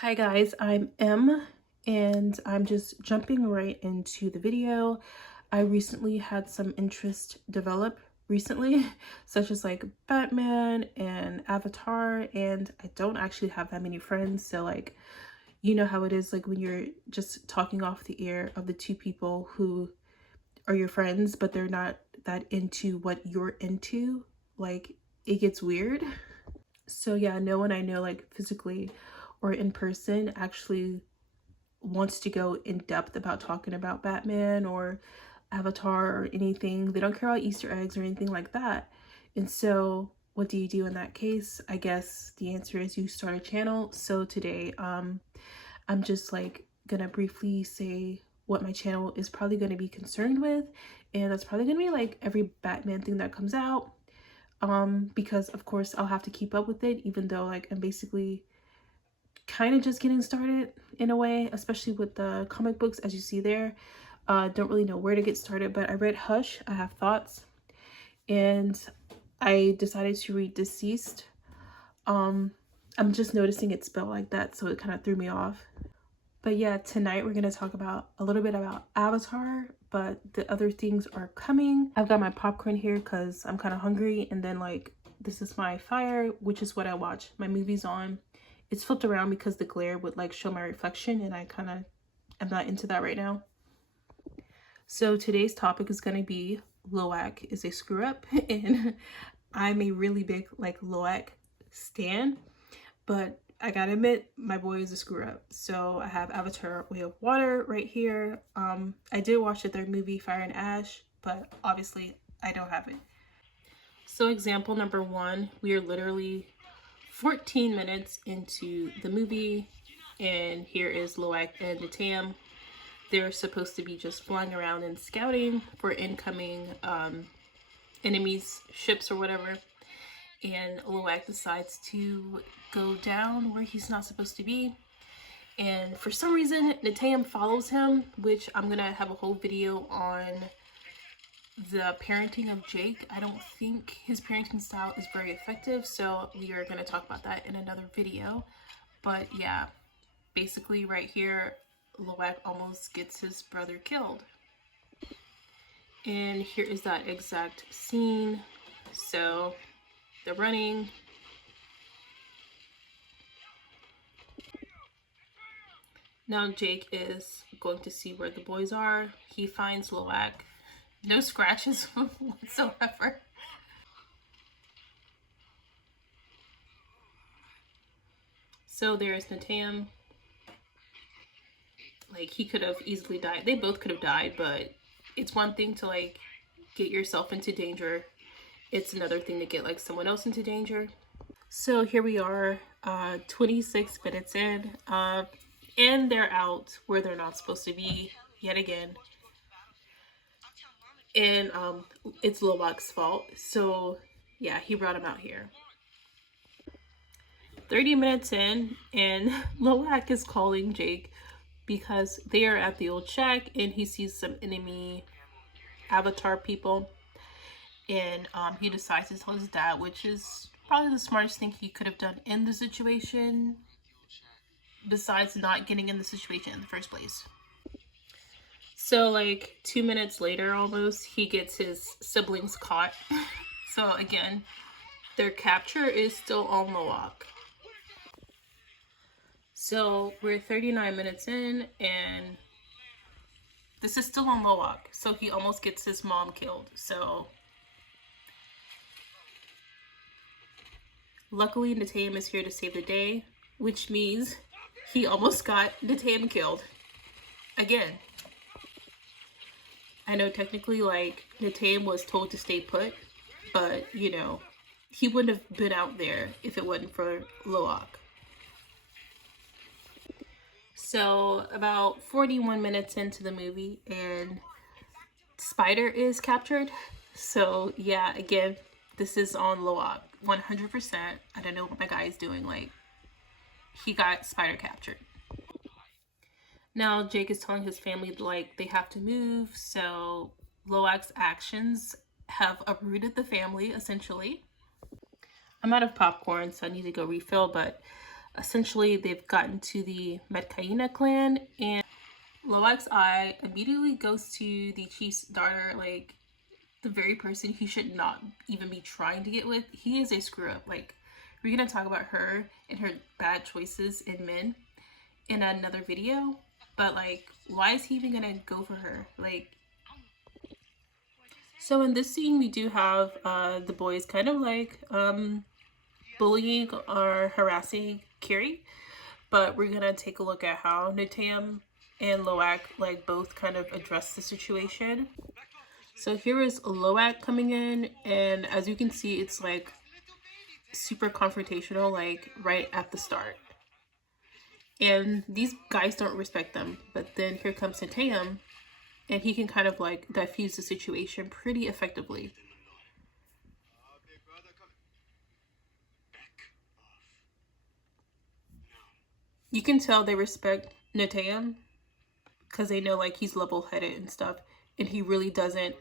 Hi guys, I'm Em and I'm just jumping right into the video. I recently had some interest develop recently, such as like Batman and Avatar, and I don't actually have that many friends, so like you know how it is like when you're just talking off the air of the two people who are your friends, but they're not that into what you're into, like it gets weird. So yeah, no one I know like physically or in person actually wants to go in depth about talking about Batman or Avatar or anything. They don't care about Easter eggs or anything like that. And so what do you do in that case? I guess the answer is you start a channel. So today I'm just like gonna briefly say what my channel is probably going to be concerned with, and that's probably going to be like every Batman thing that comes out, because of course I'll have to keep up with it, even though like I'm basically kind of just getting started in a way, especially with the comic books. As you see there, don't really know where to get started, but I read Hush, I Have Thoughts, and I decided to read Deceased. I'm just noticing it spelled like that, so it kind of threw me off. But yeah, tonight we're gonna talk about a little bit about Avatar, but the other things are coming. I've got my popcorn here because I'm kind of hungry, and then like this is my fire, which is what I watch my movies on. It's flipped around because the glare would like show my reflection, and I kind of am not into that right now. So today's topic is gonna be Loak is a screw up, and I'm a really big like Loak stan, but I gotta admit, my boy is a screw up. So I have Avatar Way of Water right here. I did watch the third movie, Fire and Ash, but obviously I don't have it. So example number one, we are literally 14 minutes into the movie, and here is Loak and Natam. They're supposed to be just flying around and scouting for incoming enemies, ships or whatever. And Loak decides to go down where he's not supposed to be. And for some reason, Natam follows him, which I'm gonna have a whole video on the parenting of Jake. I don't think his parenting style is very effective, so we are gonna talk about that in another video. But yeah, basically right here, Loak almost gets his brother killed. And here is that exact scene. So they're running. Now Jake is going to see where the boys are. He finds Loak. No scratches whatsoever. So there's Natam. Like, he could have easily died. They both could have died, but it's one thing to like get yourself into danger. It's another thing to get like someone else into danger. So here we are, 26 minutes in, and they're out where they're not supposed to be yet again. And it's Loak's fault. So yeah, he brought him out here. 30 minutes in, and Loak is calling Jake because they are at the old shack, and he sees some enemy Avatar people, and he decides to tell his dad, which is probably the smartest thing he could have done in the situation, besides not getting in the situation in the first place. So like 2 minutes later almost, he gets his siblings caught. So again, their capture is still on Loak. So we're 39 minutes in, and this is still on Loak. So he almost gets his mom killed. So luckily Natam is here to save the day, which means he almost got Natam killed again. I know technically like Natam was told to stay put, but you know, he wouldn't have been out there if it wasn't for Loak. So about 41 minutes into the movie, and Spider is captured. So yeah, again, this is on Loak 100%. I don't know what my guy is doing. Like, he got Spider captured. Now Jake is telling his family like they have to move, so Loak's actions have uprooted the family essentially. I'm out of popcorn, so I need to go refill, but Essentially, they've gotten to the Medcaina clan, and Loak's eye immediately goes to the chief's daughter, like the very person he should not even be trying to get with. He is a screw up. Like, we're gonna talk about her and her bad choices in men in another video, but like, why is he even gonna go for her? Like, so in this scene, we do have the boys kind of like bullying or harassing Kiri, but we're gonna take a look at how Natam and Loak like both kind of address the situation. So here is Loak coming in, and as you can see, it's like super confrontational, like right at the start. And these guys don't respect them, but then here comes Natam, and he can kind of like diffuse the situation pretty effectively. You can tell they respect Natam because they know like he's level-headed and stuff, and he really doesn't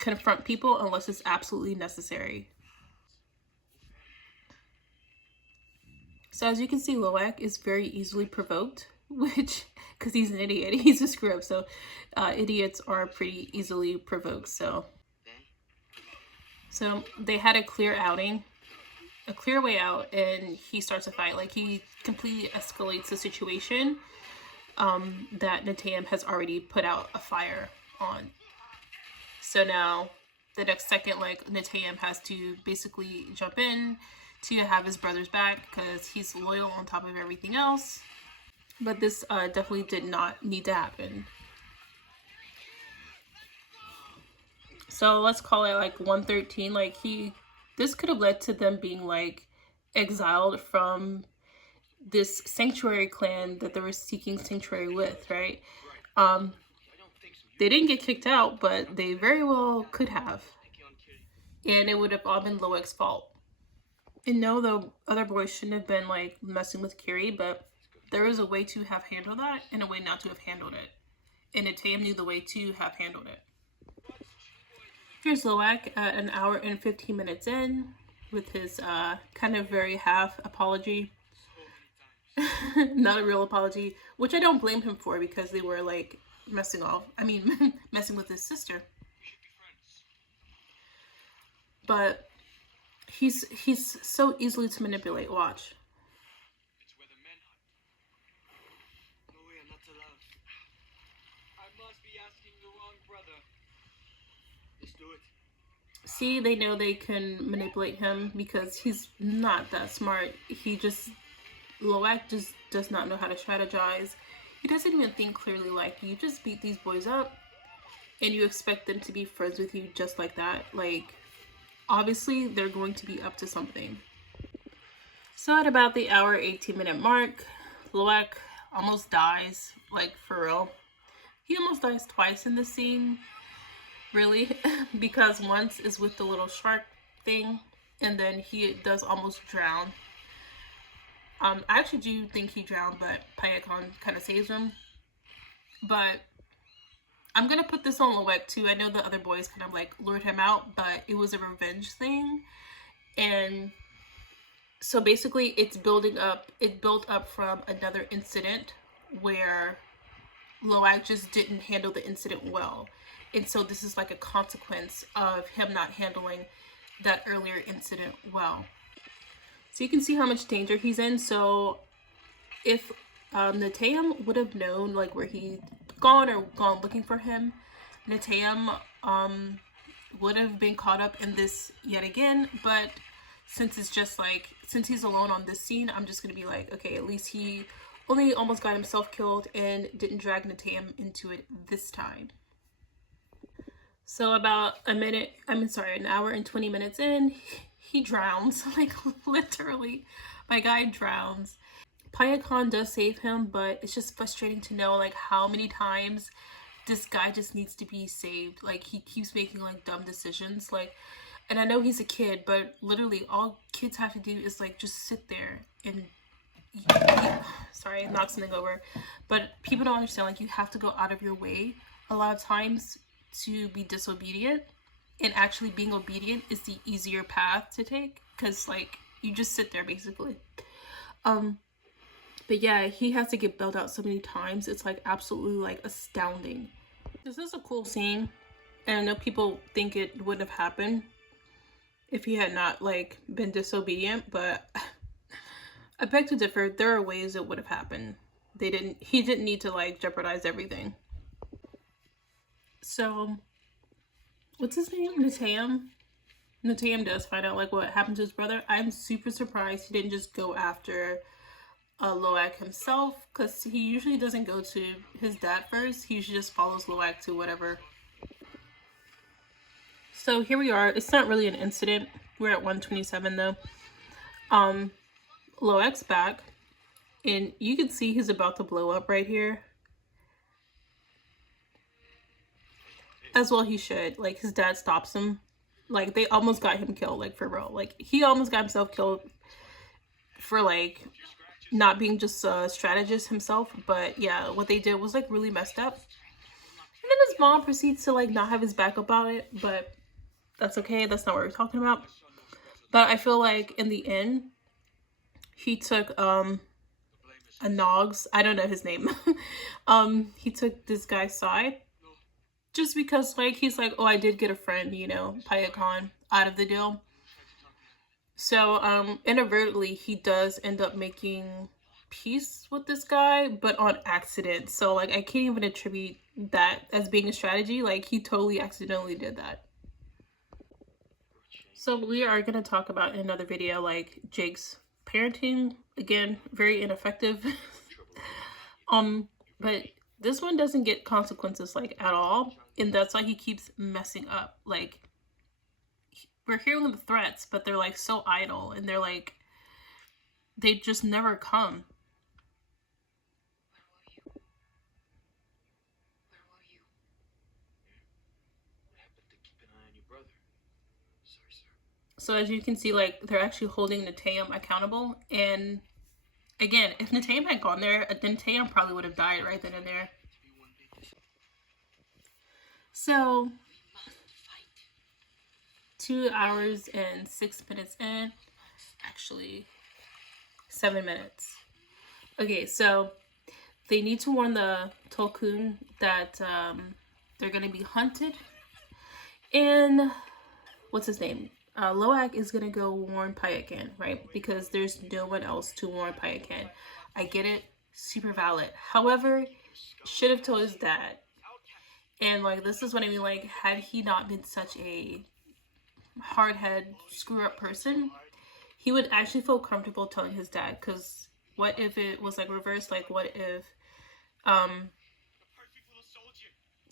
confront people unless it's absolutely necessary. So as you can see, Loak is very easily provoked, which, because he's an idiot, he's a screw up, so idiots are pretty easily provoked. So they had a clear way out, and he starts a fight. Like, he completely escalates the situation that Natam has already put out a fire on. So now the next second, like, Natam has to basically jump in to have his brother's back because he's loyal on top of everything else. But this definitely did not need to happen. So let's call it like 113. Like, this could have led to them being like exiled from this sanctuary clan that they were seeking sanctuary with, right? They didn't get kicked out, but they very well could have. And it would have all been Loak's fault. And no, the other boys shouldn't have been like messing with Kiri, but there was a way to have handled that and a way not to have handled it. And Natam knew the way to have handled it. Here's Loak at an hour and 15 minutes in with his kind of very half apology. Not a real apology, which I don't blame him for because they were like messing with his sister. But he's so easily to manipulate. Watch. It's where the men hunt. No way, I'm not allowed. I must be asking the wrong brother. Let's do it. See, they know they can manipulate him because he's not that smart. Loak just does not know how to strategize. He doesn't even think clearly. Like, you just beat these boys up and you expect them to be friends with you just like that. Like, obviously they're going to be up to something. So at about the hour 18-minute mark, Loak almost dies, like for real. He almost dies twice in this scene, really, because once is with the little shark thing, and then he does almost drown. I actually do think he drowned, but Payakon kind of saves him. But I'm gonna put this on Loak too. I know the other boys kind of like lured him out, but it was a revenge thing. And so basically it built up from another incident where Loak just didn't handle the incident well. And so this is like a consequence of him not handling that earlier incident well. So you can see how much danger he's in. So if Natam would have known like where he'd gone or gone looking for him, Natam would have been caught up in this yet again. But since he's alone on this scene, I'm just gonna be like, okay, at least he only almost got himself killed and didn't drag Natam into it this time. So about an hour and 20 minutes in, he drowns. Like, literally, my guy drowns. Payakon does save him, but it's just frustrating to know like how many times this guy just needs to be saved. Like, he keeps making like dumb decisions. Like, and I know he's a kid, but literally all kids have to do is like just sit there and sorry, knock something over. But people don't understand, like, you have to go out of your way a lot of times to be disobedient, and actually being obedient is the easier path to take, because like you just sit there basically. But yeah, he has to get bailed out so many times. It's like absolutely like astounding. This is a cool scene, and I know people think it wouldn't have happened if he had not like been disobedient, but I beg to differ. There are ways it would have happened. He didn't need to like jeopardize everything. So what's his name? Natayam does find out like what happened to his brother. I'm super surprised he didn't just go after Loak himself, because he usually doesn't go to his dad first. He usually just follows Loak to whatever. So here we are. It's not really an incident. We're at 127 though. Loak's back, and you can see he's about to blow up right here. As well he should. Like, his dad stops him. Like, they almost got him killed, like, for real. Like, he almost got himself killed for, like, not being just a strategist himself. But, yeah, what they did was, like, really messed up. And then his mom proceeds to, like, not have his back about it. But that's okay. That's not what we're talking about. But I feel like, in the end, he took, a Nogs. I don't know his name. He took this guy's side. Just because, like, he's like, oh, I did get a friend, you know, Payakan, out of the deal. So, inadvertently, he does end up making peace with this guy, but on accident. So, like, I can't even attribute that as being a strategy. Like, he totally accidentally did that. So, we are going to talk about in another video, like, Jake's parenting. Again, very ineffective. But this one doesn't get consequences, like, at all. And that's why he keeps messing up. Like, we're hearing the threats, but they're, like, so idle. And they're, like, they just never come. Where were you? What happened to keep an eye on your brother? Sorry, sir. So as you can see, like, they're actually holding Natayam accountable. And, again, if Natayam had gone there, then Natayam probably would have died right then and there. So, 2 hours and 6 minutes in. Actually, 7 minutes. Okay, so they need to warn the Tolkien that they're going to be hunted. And what's his name? Loak is going to go warn Payakan, right? Because there's no one else to warn Payakan. I get it. Super valid. However, should have told his dad. And, like, this is what I mean. Like, had he not been such a hardhead, screw-up person, he would actually feel comfortable telling his dad. Because what if it was, like, reversed? Like, what if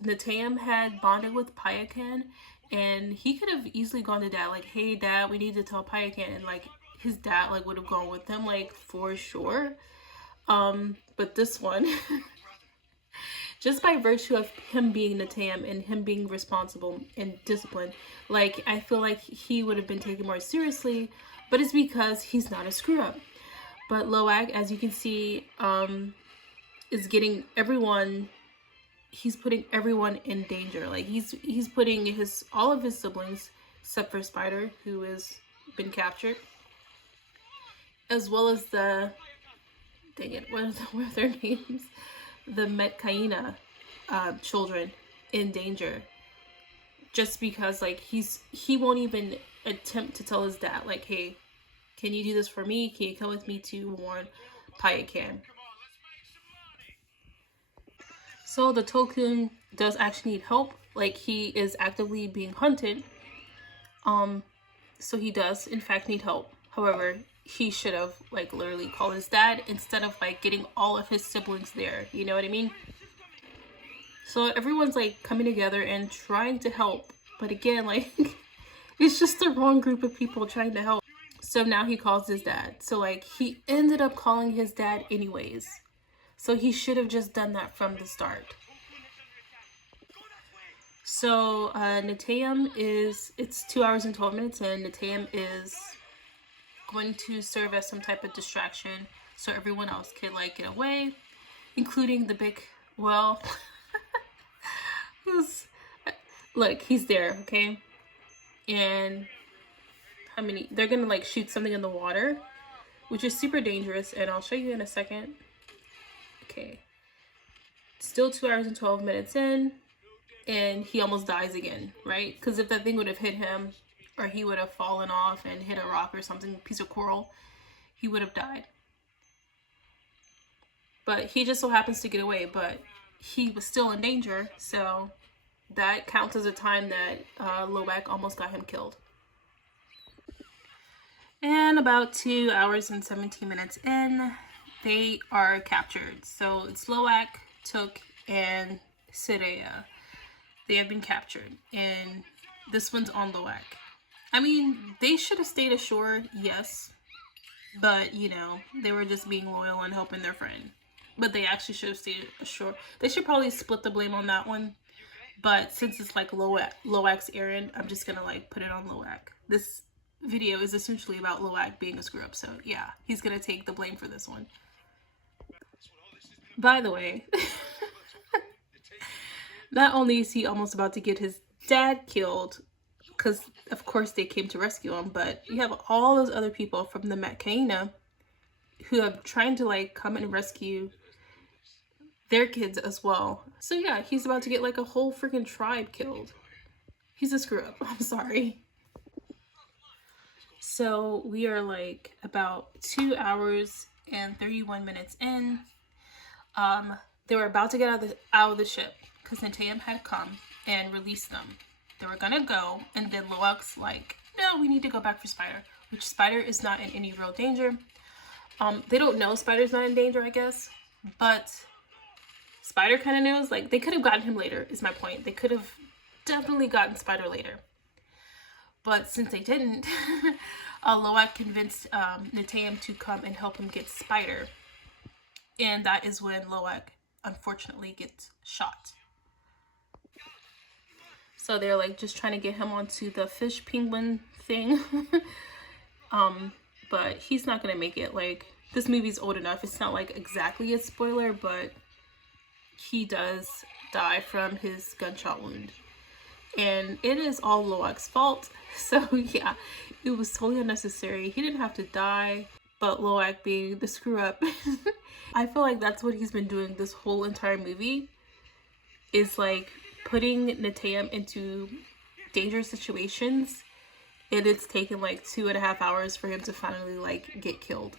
Natayam had bonded with Payakan, and he could have easily gone to dad, like, hey, dad, we need to tell Payakan. And, like, his dad, like, would have gone with him, like, for sure. But this one... just by virtue of him being Natayam and him being responsible and disciplined, like, I feel like he would have been taken more seriously, but it's because he's not a screw-up. But Loak, as you can see, is getting everyone, he's putting everyone in danger. Like, he's putting all of his siblings, except for Spider, who has been captured, as well as the, dang it, what are their names? The Metkaina children in danger, just because, like, he won't even attempt to tell his dad, like, hey, can you do this for me? Can you come with me to warn Payakan? So the Tolkien does actually need help. Like, he is actively being hunted. So he does in fact need help. However, he should have, like, literally called his dad instead of, like, getting all of his siblings there. You know what I mean? So everyone's, like, coming together and trying to help. But again, like, it's just the wrong group of people trying to help. So now he calls his dad. So, like, he ended up calling his dad anyways. So he should have just done that from the start. So Natayam it's 2 hours and 12 minutes, and Natayam is going to serve as some type of distraction so everyone else can, like, get away, including the big, well, look, he's there, okay? And how many, they're gonna like shoot something in the water, which is super dangerous, and I'll show you in a second. Okay, still 2 hours and 12 minutes in, and he almost dies again, right? Because if that thing would have hit him, or he would have fallen off and hit a rock or something, a piece of coral, he would have died. But he just so happens to get away, but he was still in danger, so that counts as a time that Loak almost got him killed. And about 2 hours and 17 minutes in, they are captured. So it's Loak, Took, and Sireya. They have been captured, and this one's on Loak. I mean, they should have stayed ashore, yes, but you know, they were just being loyal and helping their friend. But they actually should have stayed ashore. They should probably split the blame on that one. But since it's like Loak's errand, I'm just gonna like put it on Loak. This video is essentially about Loak being a screw up, so yeah, he's gonna take the blame for this one. By the way, not only is he almost about to get his dad killed, because of course they came to rescue him, but you have all those other people from the Makaina who are trying to like come and rescue their kids as well. So yeah, he's about to get like a whole freaking tribe killed. He's a screw up. I'm sorry. So we are like about 2 hours and 31 minutes in. They were about to get out of the ship because Neteyam had come and released them. They were gonna go, and then Loak's like, no, we need to go back for Spider, which Spider is not in any real danger. They don't know Spider's not in danger, I guess, but Spider kind of knows. Like, they could have gotten him later, is my point. They could have definitely gotten Spider later. But since they didn't, Loak convinced Neteyam to come and help him get Spider. And that is when Loak, unfortunately, gets shot. So they're like just trying to get him onto the fish penguin thing. But he's not gonna make it. Like, this movie's old enough. It's not like exactly a spoiler, but he does die from his gunshot wound. And it is all Loak's fault. So yeah, it was totally unnecessary. He didn't have to die, but Loak being the screw up. I feel like that's what he's been doing this whole entire movie, is like putting Neteyam into dangerous situations, and it's taken like 2.5 hours for him to finally like get killed.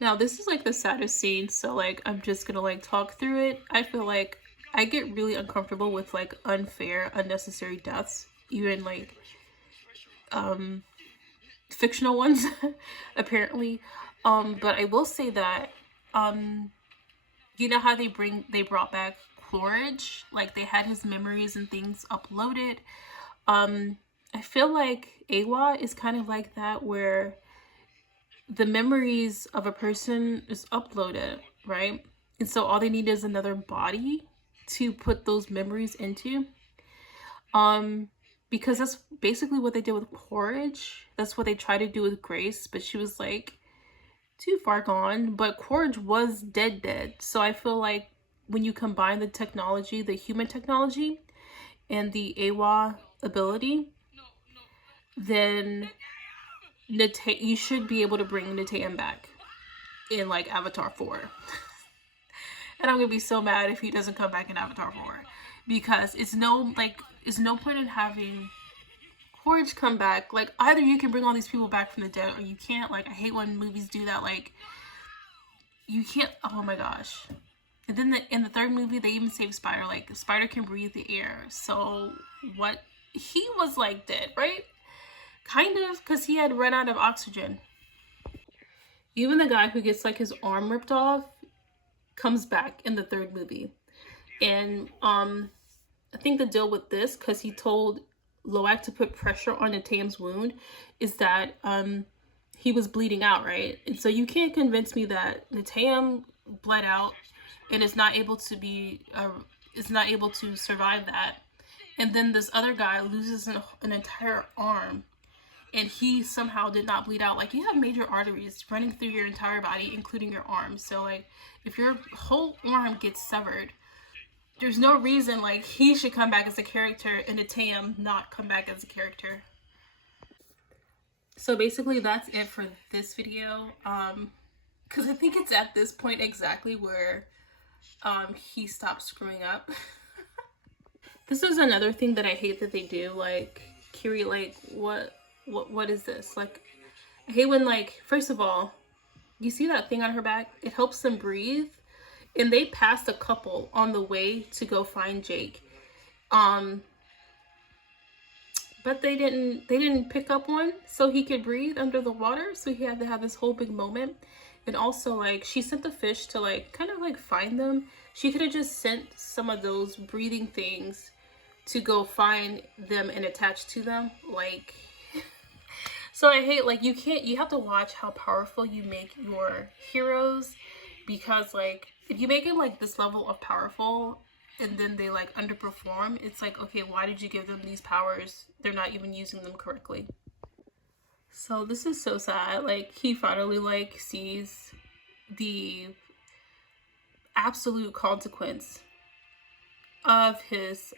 Now this is like the saddest scene, so like I'm just gonna like talk through it. I feel like I get really uncomfortable with like unfair, unnecessary deaths, even like fictional ones apparently. But I will say that you know how they brought back Quaritch, like they had his memories and things uploaded. I feel like Awa is kind of like that, where the memories of a person is uploaded, right? And so all they need is another body to put those memories into. Because that's basically what they did with Quaritch. That's what they tried to do with Grace, but she was like too far gone. But Quaritch was dead. So I feel like when you combine the technology, the human technology, and the Awa ability, then you should be able to bring Neteyam back in like Avatar 4. And I'm gonna be so mad if he doesn't come back in Avatar 4, because it's no point in having Quaritch come back. Like, either you can bring all these people back from the dead, or you can't. Like, I hate when movies do that. Like, you can't. Oh my gosh. And then in the third movie, they even save Spider. Like, Spider can breathe the air. So what? He was like dead, right? Kind of, because he had run out of oxygen. Even the guy who gets like his arm ripped off comes back in the third movie. And I think the deal with this, because he told Loak to put pressure on Neteyam's wound, is that he was bleeding out, right? And so you can't convince me that Neteyam bled out and is not able to survive that. And then this other guy loses an entire arm, and he somehow did not bleed out. Like, you have major arteries running through your entire body, including your arms. So like, if your whole arm gets severed, there's no reason like he should come back as a character and Neteyam not come back as a character. So basically that's it for this video. Because I think it's at this point exactly where he stopped screwing up. This is another thing that I hate that they do. Like, Kiri, like, what is this? Like, I hate when, like, first of all, you see that thing on her back? It helps them breathe. And they passed a couple on the way to go find Jake. But they didn't pick up one so he could breathe under the water. So he had to have this whole big moment. And also, like, she sent the fish to, like, kind of, like, find them. She could have just sent some of those breathing things to go find them and attach to them. Like, so I hate, like, you have to watch how powerful you make your heroes. Because, like, if you make them, like, this level of powerful and then they, like, underperform, it's like, okay, why did you give them these powers? They're not even using them correctly. So this is so sad. Like, he finally, like, sees the absolute consequence of his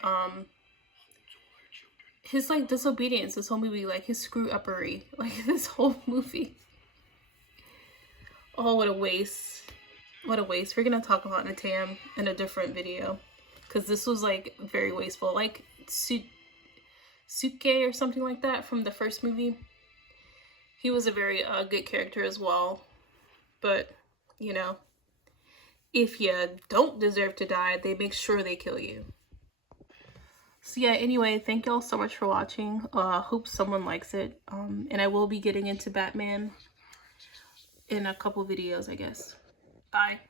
like disobedience. This whole movie, like, his screw-uppery, like, this whole movie. Oh, what a waste. What a waste. We're gonna talk about Natam in a different video, because this was, like, very wasteful. Like, Suke or something like that from the first movie. He was a very good character as well. But, you know, if you don't deserve to die, they make sure they kill you. So yeah, anyway, thank y'all so much for watching. Hope someone likes it. And I will be getting into Batman in a couple videos, I guess. Bye.